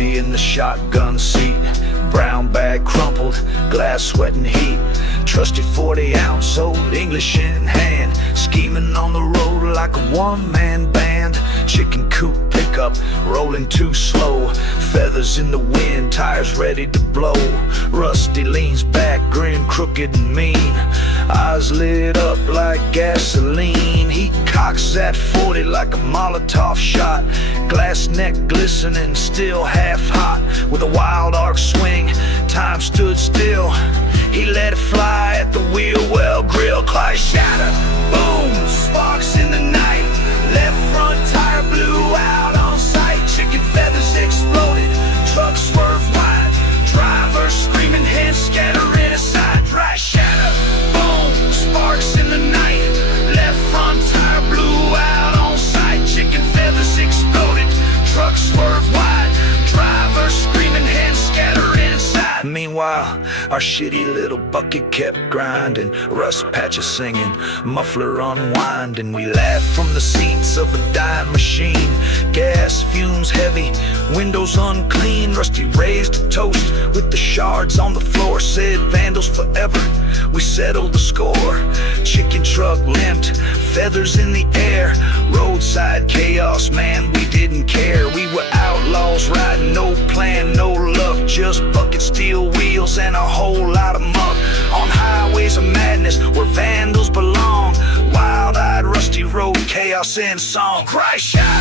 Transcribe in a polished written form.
Rusty in the shotgun seat, brown bag crumpled, glass sweating heat. Trusty 40-ounce old English in hand, scheming on the road like a one-man band. Chicken coop pickup, rolling too slow, feathers in the wind, tires ready to blow. Rusty leans back, grin crooked and mean, eyes lit up like gasoline. He cocks that 40 like a Molotov shot, glass neck glistening, still half hot. With a wild arc swing, time stood still. He let it fly at the wheel well, grill clash shatter, boom, sparks in the night. Left front tire blew out on sight. Chicken feathers exploded, truck swerved wide. Driver screaming, hands scattering aside. Dry shatter, boom, sparks in the night. Left front tire blew out on sight. Chicken feathers exploded, truck swerved wide. Driver screaming, hands scattering aside. Meanwhile, our shitty little bucket kept grinding, rust patches singing, muffler unwinding. We laughed from the seats of a dying machine, gas fumes heavy, windows unclean. Rusty raised a toast with the shards on the floor, said Vandals forever. We settled the score. Chicken truck limped, feathers in the air, roadside chaos, man, we didn't care. We were outlaws riding, no plan, no luck, just bucket steel wheels and a whole lot of muck. On highways of madness where Vandals belong, wild-eyed Rusty rode chaos in song. Cry shout